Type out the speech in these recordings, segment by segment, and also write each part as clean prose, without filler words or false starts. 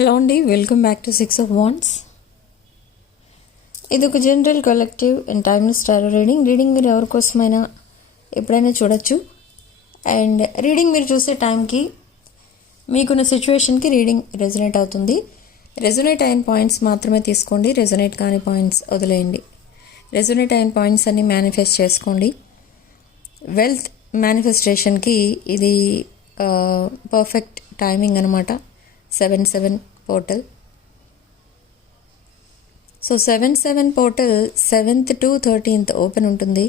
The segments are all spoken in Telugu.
హలో అండి, welcome back to 6 of Wands. ఇది ఒక general collective and timeless tarot reading మీరు ఎవరికోసమైనా ఎప్పుడైనా చూడొచ్చు. అండ్ రీడింగ్ మీరు చూసే టైంకి మీకున్న సిచ్యువేషన్కి రీడింగ్ రెజొనేట్ అవుతుంది. రెజొనేట్ అయిన పాయింట్స్ మాత్రమే తీసుకోండి, రెజొనేట్ కాని పాయింట్స్ వదిలేయండి. రెజొనేట్ అయిన పాయింట్స్ అన్ని మేనిఫెస్ట్ చేసుకోండి. వెల్త్ మేనిఫెస్టేషన్కి ఇది పర్ఫెక్ట్ టైమింగ్ అనమాట. 7/7 portal. So 7/7 portal 7th to 13th open ఉంటుంది.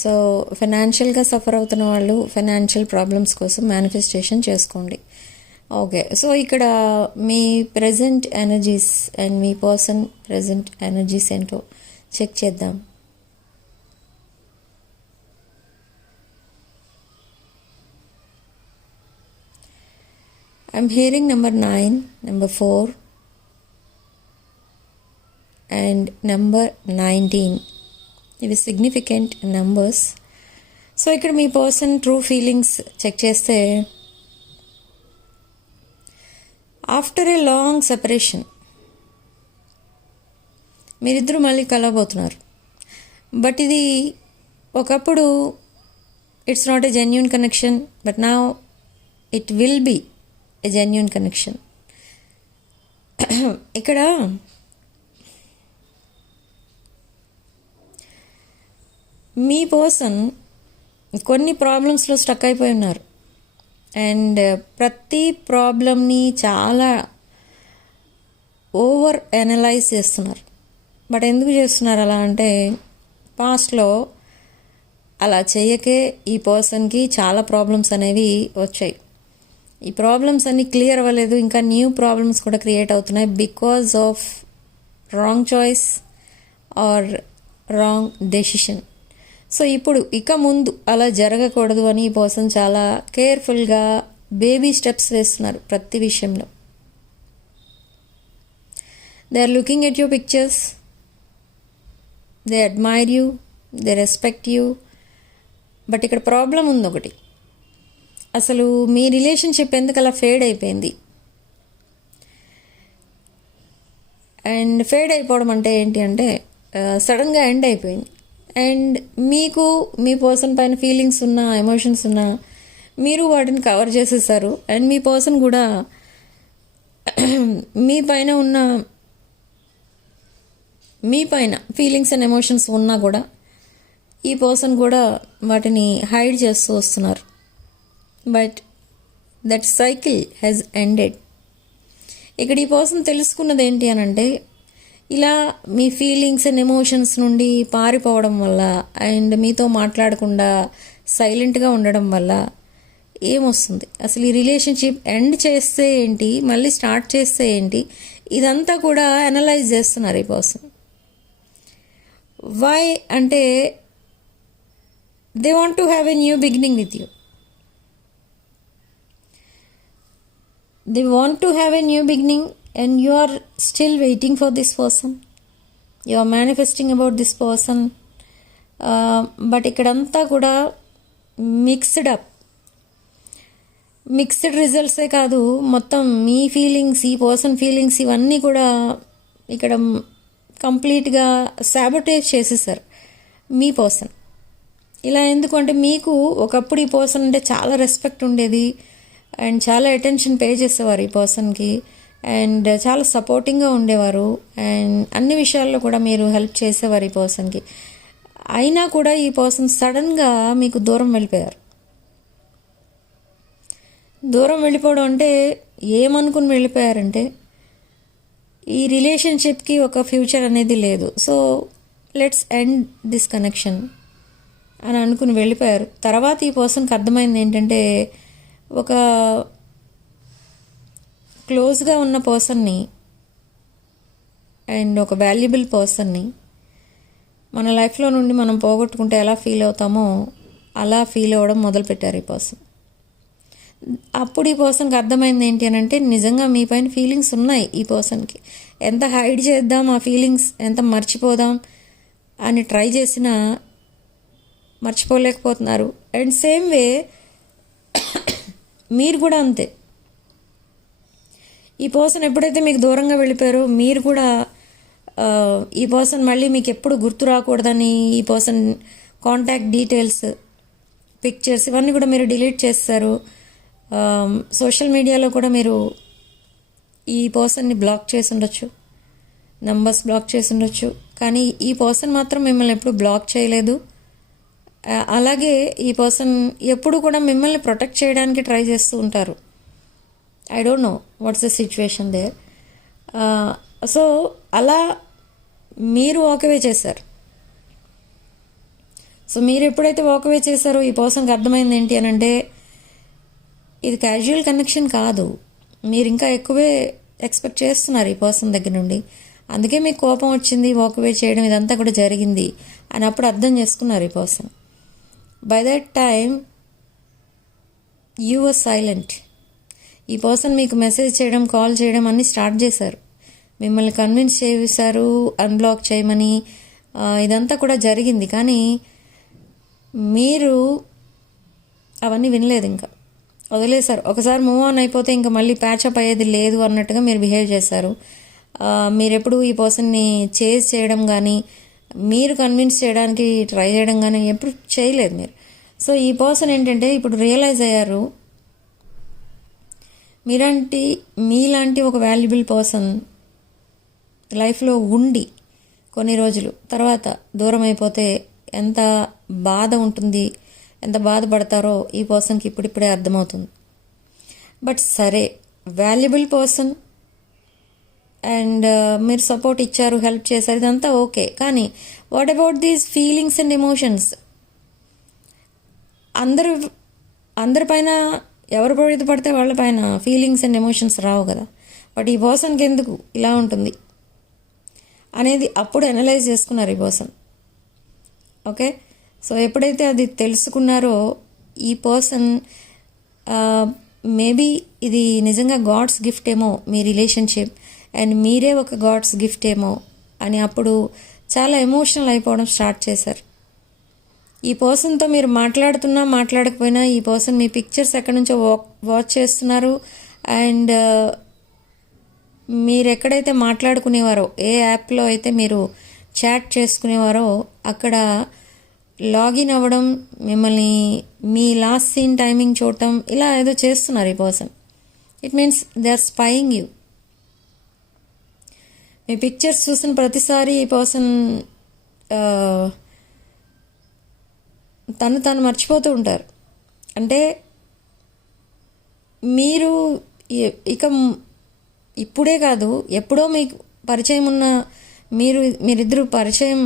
సో ఫైనాన్షియల్గా సఫర్ అవుతున్న వాళ్ళు ఫైనాన్షియల్ ప్రాబ్లమ్స్ కోసం మేనిఫెస్టేషన్ చేసుకోండి. ఓకే, సో ఇక్కడ మీ ప్రజెంట్ ఎనర్జీస్ అండ్ మీ పర్సన్ ప్రజెంట్ ఎనర్జీస్ ఏంటో చెక్ చేద్దాం. I'm hearing number 9, number 4 and number 19. ఇవి సిగ్నిఫికెంట్ నంబర్స్. సో ఇక్కడ మీ పర్సన్ ట్రూ ఫీలింగ్స్ చెక్ చేస్తే ఆఫ్టర్ ఏ లాంగ్ సెపరేషన్ మీరిద్దరూ మళ్ళీ కలవబోతున్నారు. బట్ ఇది ఒకప్పుడు it's not a genuine connection, but now it will be a genuine connection. ఇక్కడ మీ పర్సన్ కొన్ని ప్రాబ్లమ్స్లో స్టక్ అయిపోయి ఉన్నారు. అండ్ ప్రతి ప్రాబ్లమ్ని చాలా ఓవర్ అనలైజ్ చేస్తున్నారు. బట్ ఎందుకు చేస్తున్నారు అలా అంటే, పాస్ట్లో అలా చేయకే ఈ పర్సన్కి చాలా ప్రాబ్లమ్స్ అనేవి వచ్చాయి. ఈ ప్రాబ్లమ్స్ అన్నీ క్లియర్ అవ్వలేదు, ఇంకా న్యూ ప్రాబ్లమ్స్ కూడా క్రియేట్ అవుతున్నాయి because of wrong choice or wrong decision. So ఇప్పుడు ఇక ముందు అలా జరగకూడదు అని ఈ పర్సన్ చాలా కేర్ఫుల్గా బేబీ స్టెప్స్ వేస్తున్నారు ప్రతి విషయంలో. They are looking at your pictures, they admire you, they respect you. But ఇక్కడ ప్రాబ్లం ఉంది ఒకటి. అసలు మీ రిలేషన్షిప్ ఎందుకు అలా ఫేడ్ అయిపోయింది? అండ్ ఫేడ్ అయిపోవడం అంటే ఏంటి అంటే, సడన్గా ఎండ్ అయిపోయింది. అండ్ మీకు మీ పర్సన్ పైన ఫీలింగ్స్ ఉన్నా, ఎమోషన్స్ ఉన్నా, మీరు వాటిని కవర్ చేసేసారు. అండ్ మీ పర్సన్ కూడా మీ పైన ఫీలింగ్స్ అండ్ ఎమోషన్స్ ఉన్నా కూడా ఈ పర్సన్ కూడా వాటిని హైడ్ చేస్తూ వస్తున్నారు. But that cycle has ended. ఇక్కడ ఈ పర్సన్ తెలుసుకున్నది ఏంటి అని అంటే, ఇలా మీ ఫీలింగ్స్ అండ్ ఎమోషన్స్ నుండి పారిపోవడం వల్ల అండ్ మీతో మాట్లాడకుండా సైలెంట్గా ఉండడం వల్ల ఏమొస్తుంది, అసలు ఈ రిలేషన్షిప్ ఎండ్ చేస్తే ఏంటి, మళ్ళీ స్టార్ట్ చేస్తే ఏంటి, ఇదంతా కూడా అనలైజ్ చేస్తున్నారు ఈ పర్సన్. వై అంటే they want to have a new beginning with you. They want to have a new beginning and you are still waiting for this person. You are manifesting about this person. But ikkadantha kuda mixed రిజల్ట్సే కాదు, మొత్తం మీ ఫీలింగ్స్, ఈ పర్సన్ ఫీలింగ్స్ ఇవన్నీ కూడా ఇక్కడ కంప్లీట్గా సాబొటేజ్ చేసేసారు మీ పర్సన్. ఇలా ఎందుకు అంటే, మీకు ఒకప్పుడు ఈ పర్సన్ అంటే చాలా రెస్పెక్ట్ ఉండేది అండ్ చాలా అటెన్షన్ పే చేసేవారు ఈ పర్సన్కి. అండ్ చాలా సపోర్టింగ్గా ఉండేవారు అండ్ అన్ని విషయాల్లో కూడా మీరు హెల్ప్ చేసేవారు ఈ పర్సన్కి. అయినా కూడా ఈ పర్సన్ సడన్గా మీకు దూరం వెళ్ళిపోయారు. దూరం వెళ్ళిపోవడం అంటే ఏమనుకుని వెళ్ళిపోయారంటే, ఈ రిలేషన్షిప్కి ఒక ఫ్యూచర్ అనేది లేదు, so let's end this connection అని అనుకుని వెళ్ళిపోయారు. తర్వాత ఈ పర్సన్కి అర్థమైంది ఏంటంటే, ఒక క్లోజ్గా ఉన్న పర్సన్ని అండ్ ఒక వాల్యుబుల్ పర్సన్ని మన లైఫ్లో నుండి మనం పోగొట్టుకుంటే ఎలా ఫీల్ అవుతామో అలా ఫీల్ అవ్వడం మొదలుపెట్టారు ఈ పర్సన్. అప్పుడు ఈ పర్సన్కి అర్థమైంది ఏంటి అని అంటే, నిజంగా మీ పైన ఫీలింగ్స్ ఉన్నాయి ఈ పర్సన్కి. ఎంత హైడ్ చేద్దాం ఆ ఫీలింగ్స్, ఎంత మర్చిపోదాం అని ట్రై చేసినా మర్చిపోలేకపోతున్నారు. అండ్ సేమ్ వే మీరు కూడా అంతే. ఈ పర్సన్ ఎప్పుడైతే మీకు దూరంగా వెళ్ళిపోయారో మీరు కూడా ఈ పర్సన్ మళ్ళీ మీకు ఎప్పుడు గుర్తు రాకూడదని ఈ పర్సన్ కాంటాక్ట్ డీటెయిల్స్, పిక్చర్స్ ఇవన్నీ కూడా మీరు డిలీట్ చేస్తారు. సోషల్ మీడియాలో కూడా మీరు ఈ పర్సన్ని బ్లాక్ చేసి ఉండొచ్చు, నంబర్స్ బ్లాక్ చేసి ఉండొచ్చు. కానీ ఈ పర్సన్ మాత్రం మిమ్మల్ని ఎప్పుడు బ్లాక్ చేయలేదు. అలాగే ఈ పర్సన్ ఎప్పుడు కూడా మిమ్మల్ని ప్రొటెక్ట్ చేయడానికి ట్రై చేస్తూ ఉంటారు. I don't know what's the situation there. So అలా మీరు వాకవే చేశారు. సో మీరు ఎప్పుడైతే వాకవే చేశారో ఈ పర్సన్కి అర్థమైంది ఏంటి అని అంటే, ఇది క్యాజువల్ కనెక్షన్ కాదు, మీరు ఇంకా ఎక్కువే ఎక్స్పెక్ట్ చేస్తున్నారు ఈ పర్సన్ దగ్గర నుండి. అందుకే మీకు కోపం వచ్చింది, వాకవే చేయడం ఇదంతా కూడా జరిగింది అని అప్పుడు అర్థం చేసుకున్నారు ఈ person. By that time you were silent. ఈ పర్సన్ మీకు మెసేజ్ చేయడం, కాల్ చేయడం అన్నీ స్టార్ట్ చేశారు, మిమ్మల్ని కన్విన్స్ చేశారు అన్బ్లాక్ చేయమని. ఇదంతా కూడా జరిగింది. కానీ మీరు అవన్నీ వినలేదు, ఇంకా వదిలేశారు. ఒకసారి మూవ్ ఆన్ అయిపోతే ఇంకా మళ్ళీ ప్యాచప్ అయ్యేది లేదు అన్నట్టుగా మీరు బిహేవ్ చేశారు. మీరు ఎప్పుడు ఈ పర్సన్ని చేజ్ చేయడం కానీ, మీరు కన్విన్స్ చేయడానికి ట్రై చేయడం కానీ ఎప్పుడు చేయలేదు మీరు. సో ఈ పర్సన్ ఏంటంటే ఇప్పుడు రియలైజ్ అయ్యారు, మీలాంటి ఒక వాల్యుబుల్ పర్సన్ లైఫ్లో ఉండి కొన్ని రోజులు తర్వాత దూరం అయిపోతే ఎంత బాధ ఉంటుంది, ఎంత బాధపడతారో ఈ పర్సన్కి ఇప్పుడిప్పుడే అర్థమవుతుంది. బట్ సరే, వాల్యుబుల్ పర్సన్ అండ్ మీరు సపోర్ట్ ఇచ్చారు, హెల్ప్ చేశారు, ఇదంతా ఓకే. కానీ what about these feelings and emotions? అందరిపైన ఎవరు పడితే వాళ్ళ పైన ఫీలింగ్స్ అండ్ ఎమోషన్స్ రావు కదా. బట్ ఈ పర్సన్కి ఎందుకు ఇలా ఉంటుంది అనేది అప్పుడు అనలైజ్ చేసుకున్నారు ఈ పర్సన్. ఓకే, సో ఎప్పుడైతే అది తెలుసుకున్నారో ఈ పర్సన్ మేబీ ఇది నిజంగా గాడ్స్ గిఫ్ట్ ఏమో మీ రిలేషన్షిప్, అండ్ మీరే ఒక గాడ్స్ గిఫ్ట్ ఏమో అని అప్పుడు చాలా ఎమోషనల్ అయిపోవడం స్టార్ట్ చేశారు. ఈ పర్సన్తో మీరు మాట్లాడుతున్నా మాట్లాడకపోయినా ఈ పర్సన్ మీ పిక్చర్స్ ఎక్కడి నుంచో వాచ్ చేస్తున్నారు. అండ్ మీరు ఎక్కడైతే మాట్లాడుకునేవారో, ఏ యాప్లో అయితే మీరు చాట్ చేసుకునేవారో అక్కడ లాగిన్ అవ్వడం, మిమ్మల్ని మీ లాస్ట్ సీన్ టైమింగ్ చూడటం, ఇలా ఏదో చేస్తున్నారు ఈ person. It means they are spying you. మీ పిక్చర్స్ చూసిన ప్రతిసారి ఈ పర్సన్ తను మర్చిపోతూ ఉంటారు. అంటే మీరు ఇక ఇప్పుడే కాదు, ఎప్పుడో మీకు పరిచయం ఉన్న మీరిద్దరు పరిచయం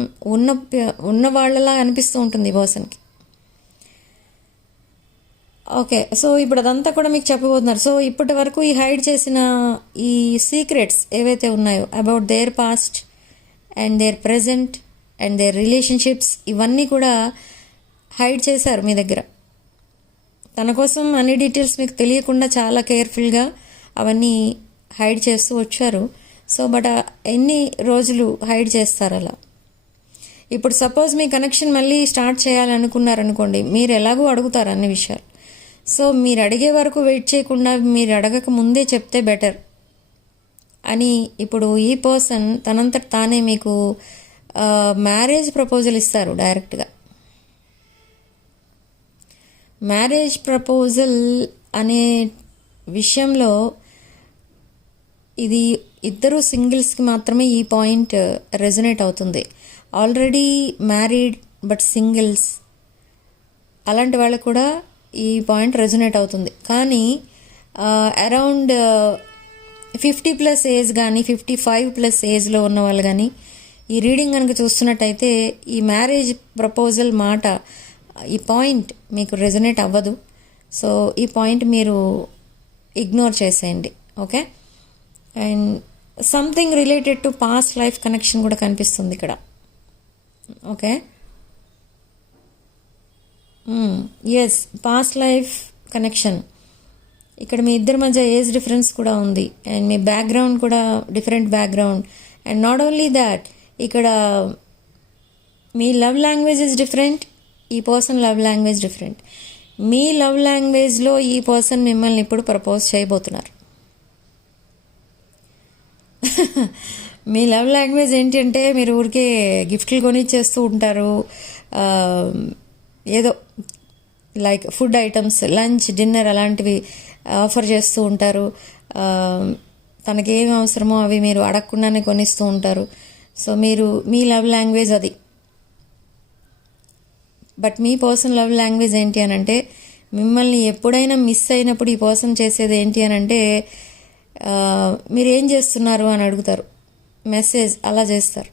ఉన్న వాళ్ళలా అనిపిస్తూ ఉంటుంది ఈ పర్సన్కి. ఓకే, సో ఇప్పుడు అదంతా కూడా మీకు చెప్పబోతున్నారు. సో ఇప్పటి వరకు ఈ హైడ్ చేసిన ఈ సీక్రెట్స్ ఏవైతే ఉన్నాయో about their past and their present and their relationships, ఇవన్నీ కూడా హైడ్ చేశారు మీ దగ్గర. తన కోసం అన్ని డీటెయిల్స్ మీకు తెలియకుండా చాలా కేర్ఫుల్గా అవన్నీ హైడ్ చేస్తూ వచ్చారు. సో బట్ ఎన్ని రోజులు హైడ్ చేస్తారు అలా? ఇప్పుడు సపోజ్ మీ కనెక్షన్ మళ్ళీ స్టార్ట్ చేయాలనుకున్నారనుకోండి, మీరు ఎలాగో అడుగుతారు అన్ని విషయాలు. సో మీరు అడిగే వరకు వెయిట్ చేయకుండా మీరు అడగక ముందే చెప్తే బెటర్ అని ఇప్పుడు ఈ పర్సన్ తనంతట తానే మీకు మ్యారేజ్ ప్రపోజల్ ఇస్తారు డైరెక్ట్గా. మ్యారేజ్ ప్రపోజల్ అనే విషయంలో ఇది ఇద్దరు సింగిల్స్కి మాత్రమే ఈ పాయింట్ రెజొనేట్ అవుతుంది. ఆల్రెడీ మ్యారీడ్ బట్ సింగిల్స్ అలాంటి వాళ్ళకు కూడా ఈ పాయింట్ రెజొనేట్ అవుతుంది. కానీ అరౌండ్ 50+ ఏజ్ కానీ 55+ ఏజ్లో ఉన్న వాళ్ళు కానీ ఈ రీడింగ్ కనుక చూస్తున్నట్టయితే ఈ మ్యారేజ్ ప్రపోజల్ మాట, ఈ పాయింట్ మీకు రెజొనేట్ అవ్వదు. సో ఈ పాయింట్ మీరు ఇగ్నోర్ చేసేయండి. Okay, and something related to past life connection కూడా కనిపిస్తుంది ఇక్కడ. Okay, yes, past life connection. ఇక్కడ మీ ఇద్దరి మధ్య ఏజ్ డిఫరెన్స్ కూడా ఉంది, అండ్ మీ బ్యాక్గ్రౌండ్ కూడా different background. And not only that, ఇక్కడ మీ లవ్ లాంగ్వేజ్ ఇస్ డిఫరెంట్, ఈ పర్సన్ లవ్ లాంగ్వేజ్ డిఫరెంట్. మీ లవ్ లాంగ్వేజ్లో ఈ పర్సన్ మిమ్మల్ని ఇప్పుడు ప్రపోజ్ చేయబోతున్నారు. మీ లవ్ లాంగ్వేజ్ ఏంటి అంటే మీరు ఊరికే గిఫ్ట్లు కొనిచ్చేస్తూ ఉంటారు. ఆ, ఏదో like food items, lunch, dinner అలాంటివి ఆఫర్ చేస్తూ ఉంటారు. ఆ, తనకేం అవసరమో అవి మీరు అడగకుండానే కొనిస్తూ ఉంటారు. సో మీరు మీ లవ్ లాంగ్వేజ్ అది. But me person love language ఏంటి అని అంటే మిమ్మల్ని ఎప్పుడైనా మిస్ అయినప్పుడు ఈ పర్సన్ చేసేది ఏంటి అని అంటే మీరు ఏం చేస్తున్నారు అని అడుగుతారు, మెసేజ్ అలా చేస్తారు.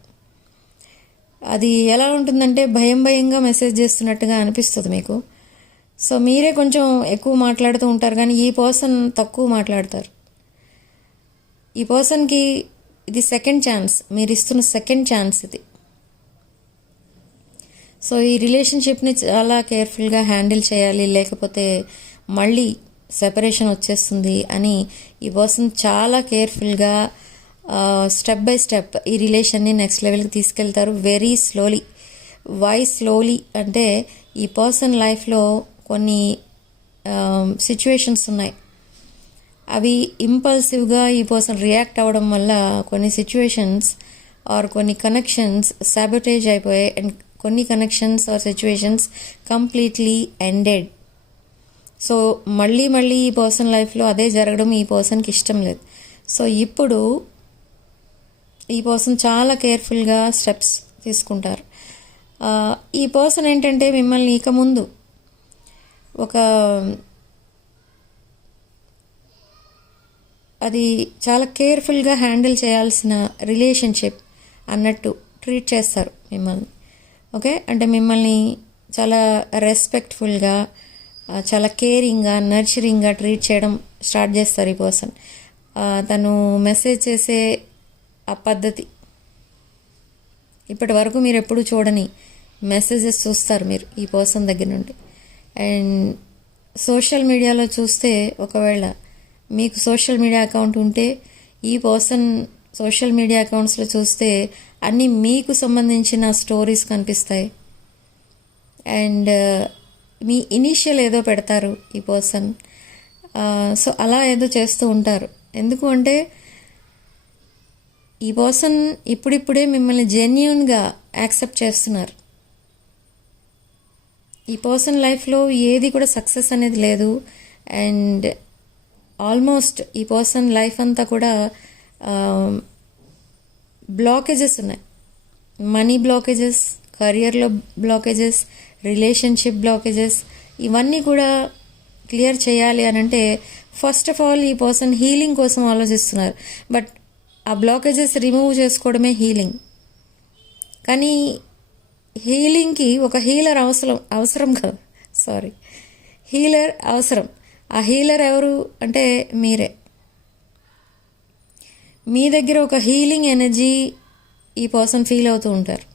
అది ఎలా ఉంటుందంటే భయం భయంగా మెసేజ్ చేస్తున్నట్టుగా అనిపిస్తుంది మీకు. సో మీరే కొంచెం ఎక్కువ మాట్లాడుతూ ఉంటారు, కానీ ఈ పర్సన్ తక్కువ మాట్లాడతారు. ఈ పర్సన్కి ఇది సెకండ్ ఛాన్స్, మీరు ఇస్తున్న సెకండ్ ఛాన్స్ ఇది. సో ఈ రిలేషన్షిప్ని చాలా కేర్ఫుల్గా హ్యాండిల్ చేయాలి, లేకపోతే మళ్ళీ సెపరేషన్ వచ్చేస్తుంది అని ఈ పర్సన్ చాలా కేర్ఫుల్గా స్టెప్ బై స్టెప్ ఈ రిలేషన్ని నెక్స్ట్ లెవెల్కి తీసుకెళ్తారు. Very slowly. వై స్లోలీ అంటే ఈ పర్సన్ లైఫ్లో కొన్ని సిచ్యువేషన్స్ ఉన్నాయి. అవి ఇంపల్సివ్గా ఈ పర్సన్ రియాక్ట్ అవ్వడం వల్ల కొన్ని సిచ్యువేషన్స్ ఆర్ కొన్ని కనెక్షన్స్ సాబోటేజ్ అయిపోయాయి, అండ్ కొన్ని connections or situations completely ended. So మళ్ళీ మళ్ళీ ఈ పర్సన్ లైఫ్లో అదే జరగడం ఈ పర్సన్కి ఇష్టం లేదు. సో ఇప్పుడు ఈ పర్సన్ చాలా కేర్ఫుల్గా స్టెప్స్ తీసుకుంటారు. ఈ పర్సన్ ఏంటంటే మిమ్మల్ని ఇక ముందు ఒక అది చాలా కేర్ఫుల్గా హ్యాండిల్ చేయాల్సిన రిలేషన్షిప్ అన్నట్టు ట్రీట్ చేస్తారు మిమ్మల్ని. ఓకే, అంటే మిమ్మల్ని చాలా రెస్పెక్ట్ఫుల్గా, చాలా కేరింగ్గా, నర్చరింగ్గా ట్రీట్ చేయడం స్టార్ట్ చేస్తారు ఈ పర్సన్. తను మెసేజ్ చేసే ఆ పద్ధతి ఇప్పటి వరకు మీరు ఎప్పుడు చూడని మెసేజెస్ చూస్తారు మీరు ఈ పర్సన్ దగ్గర నుండి. అండ్ సోషల్ మీడియాలో చూస్తే, ఒకవేళ మీకు సోషల్ మీడియా అకౌంట్ ఉంటే, ఈ పర్సన్ సోషల్ మీడియా అకౌంట్స్లో చూస్తే అన్నీ మీకు సంబంధించిన స్టోరీస్ కనిపిస్తాయి. అండ్ మీ ఇనీషియల్ ఏదో పెడతారు ఈ పర్సన్. సో అలా ఏదో చేస్తూ ఉంటారు. ఎందుకు అంటే ఈ పర్సన్ ఇప్పుడిప్పుడే మిమ్మల్ని జెన్యూన్గా యాక్సెప్ట్ చేస్తున్నారు. ఈ పర్సన్ లైఫ్లో ఏది కూడా సక్సెస్ అనేది లేదు. అండ్ ఆల్మోస్ట్ ఈ పర్సన్ లైఫ్ అంతా కూడా బ్లాకేజెస్ ఉన్నాయి. మనీ బ్లాకేజెస్, కెరియర్లో బ్లాకేజెస్, రిలేషన్షిప్ బ్లాకేజెస్, ఇవన్నీ కూడా క్లియర్ చేయాలి అని అంటే ఫస్ట్ ఆఫ్ ఆల్ ఈ పర్సన్ హీలింగ్ కోసం ఆలోచిస్తున్నారు. బట్ ఆ బ్లాకేజెస్ రిమూవ్ చేసుకోవడమే హీలింగ్. కానీ హీలింగ్కి ఒక హీలర్ అవసరం కదా, హీలర్ అవసరం. ఆ హీలర్ ఎవరు అంటే మీరే. మీ దగ్గర ఒక హీలింగ్ ఎనర్జీ ఈ పర్సన్ ఫీల్ అవుతూ ఉంటారు.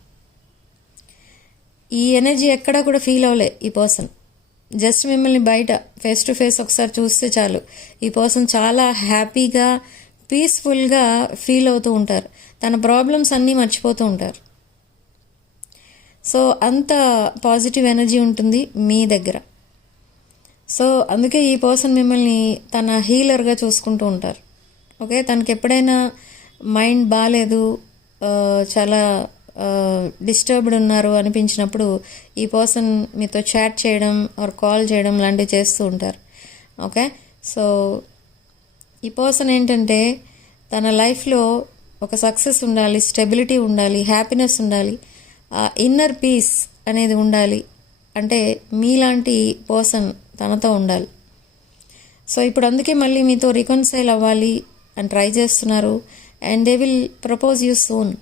ఈ ఎనర్జీ ఎక్కడా కూడా ఫీల్ అవ్వలే ఈ పర్సన్. జస్ట్ మిమ్మల్ని బయట ఫేస్ టు ఫేస్ ఒకసారి చూస్తే చాలు ఈ పర్సన్ చాలా హ్యాపీగా, పీస్ఫుల్గా ఫీల్ అవుతూ ఉంటారు. తన ప్రాబ్లమ్స్ అన్నీ మర్చిపోతూ ఉంటారు. సో అంత పాజిటివ్ ఎనర్జీ ఉంటుంది మీ దగ్గర. సో అందుకే ఈ పర్సన్ మిమ్మల్ని తన హీలర్గా చూసుకుంటూ ఉంటారు. ఓకే, తనకి ఎప్పుడైనా మైండ్ బాగాలేదు, చాలా డిస్టర్బ్డ్ ఉన్నారు అనిపించినప్పుడు ఈ పర్సన్ మీతో చాట్ చేయడం ఆర్ కాల్ చేయడం లాంటివి చేస్తూ ఉంటారు. ఓకే, సో ఈ పర్సన్ ఏంటంటే తన లైఫ్లో ఒక సక్సెస్ ఉండాలి, స్టెబిలిటీ ఉండాలి, హ్యాపీనెస్ ఉండాలి, ఇన్నర్ పీస్ అనేది ఉండాలి. అంటే మీలాంటి పర్సన్ తనతో ఉండాలి. సో ఇప్పుడు అందుకే మళ్ళీ మీతో రికన్సైల్ అవ్వాలి అని ట్రై చేస్తున్నారు. And they will propose you soon.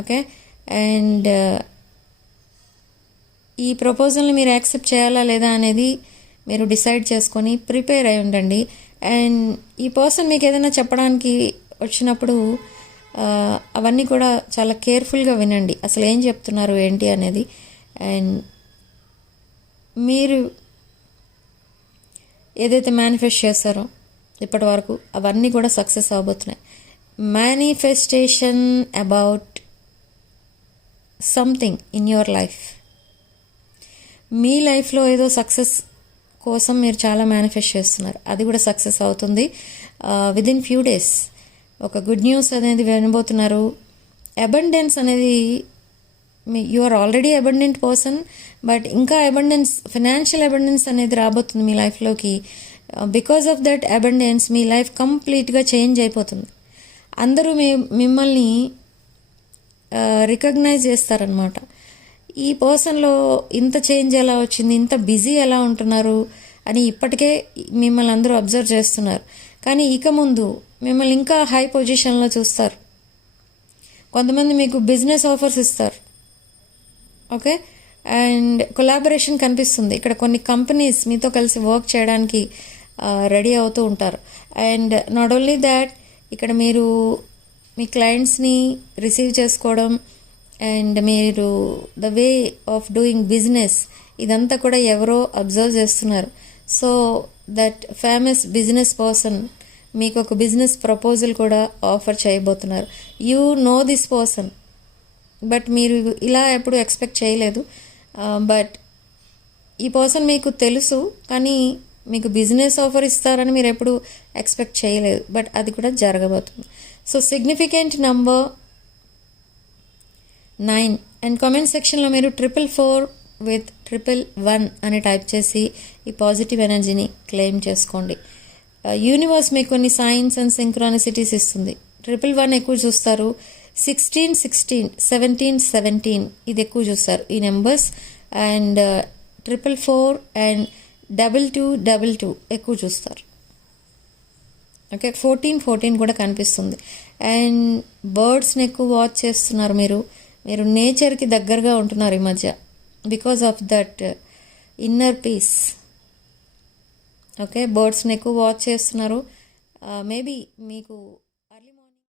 Okay, and ఈ ప్రపోజల్ని మీరు యాక్సెప్ట్ చేయాలా లేదా అనేది మీరు డిసైడ్ చేసుకొని ప్రిపేర్ అయి ఉండండి. అండ్ ఈ పర్సన్ మీకు ఏదైనా చెప్పడానికి వచ్చినప్పుడు అవన్నీ కూడా చాలా కేర్ఫుల్గా వినండి, అసలు ఏం చెప్తున్నారు ఏంటి అనేది. అండ్ మీరు ఏదైతే మేనిఫెస్ట్ చేస్తారో ఇప్పటి వరకు అవన్నీ కూడా సక్సెస్ అవబోతున్నాయి. Manifestation about something in your life. మీ లైఫ్లో ఏదో సక్సెస్ కోసం మీరు చాలా మేనిఫెస్ట్ చేస్తున్నారు, అది కూడా సక్సెస్ అవుతుంది విదిన్ ఫ్యూ డేస్. ఒక గుడ్ న్యూస్ అనేది వినబోతున్నారు. అబండెన్స్ అనేది you are already abundant person, but ఇంకా అబండెన్స్, ఫినాన్షియల్ అబండెన్స్ అనేది రాబోతుంది మీ లైఫ్లోకి. బికాస్ ఆఫ్ దట్ అబండెన్స్ మీ లైఫ్ కంప్లీట్గా చేంజ్ అయిపోతుంది. అందరూ మిమ్మల్ని రికగ్నైజ్ చేస్తారనమాట. ఈ పర్సన్లో ఇంత చేంజ్ ఎలా వచ్చింది, ఇంత బిజీ ఎలా ఉంటున్నారు అని ఇప్పటికే మిమ్మల్ని అందరూ అబ్జర్వ్ చేస్తున్నారు. కానీ ఇక ముందు మిమ్మల్ని ఇంకా హై పొజిషన్లో చూస్తారు. కొంతమంది మీకు బిజినెస్ ఆఫర్స్ ఇస్తారు. ఓకే, అండ్ కొలాబరేషన్ కనిపిస్తుంది. ఇక్కడ కొన్ని కంపెనీస్ మీతో కలిసి వర్క్ చేయడానికి రెడీ అవుతూ ఉంటారు. అండ్ నాట్ ఓన్లీ దాట్, ఇక్కడ మీరు మీ క్లయింట్స్ని రిసీవ్ చేసుకోవడం అండ్ మీరు the way of doing business ఇదంతా కూడా ఎవరో అబ్జర్వ్ చేస్తున్నారు. So that famous business person మీకు ఒక బిజినెస్ ప్రపోజల్ కూడా ఆఫర్ చేయబోతున్నారు. You know this person, but మీరు ఇలా ఎప్పుడు ఎక్స్పెక్ట్ చేయలేదు. బట్ ఈ పర్సన్ మీకు తెలుసు, కానీ మీకు బిజినెస్ ఆఫర్ ఇస్తారని మీరు ఎప్పుడు ఎక్స్పెక్ట్ చేయలేదు. బట్ అది కూడా జరగబోతుంది. So significant number 9. And comment సెక్షన్లో మీరు 444 with 111 అని టైప్ చేసి ఈ పాజిటివ్ ఎనర్జీని క్లెయిమ్ చేసుకోండి. యూనివర్స్ మీకు కొన్ని సైన్స్ అండ్ సింక్రానిసిటీస్ ఇస్తుంది. 111 ఎక్కువ చూస్తారు, 16, 16, 17, 17 ఇది ఎక్కువ చూస్తారు ఈ నెంబర్స్. అండ్ 444 అండ్ 22, 22 ఎక్కువ చూస్తారు. ఓకే, 14, 14 కూడా కనిపిస్తుంది. అండ్ బర్డ్స్ని ఎక్కువ వాచ్ చేస్తున్నారు మీరు నేచర్కి దగ్గరగా ఉంటున్నారు ఈ మధ్య because of that inner peace. Okay, బర్డ్స్ని ఎక్కువ వాచ్ చేస్తున్నారు. మేబీ మీకు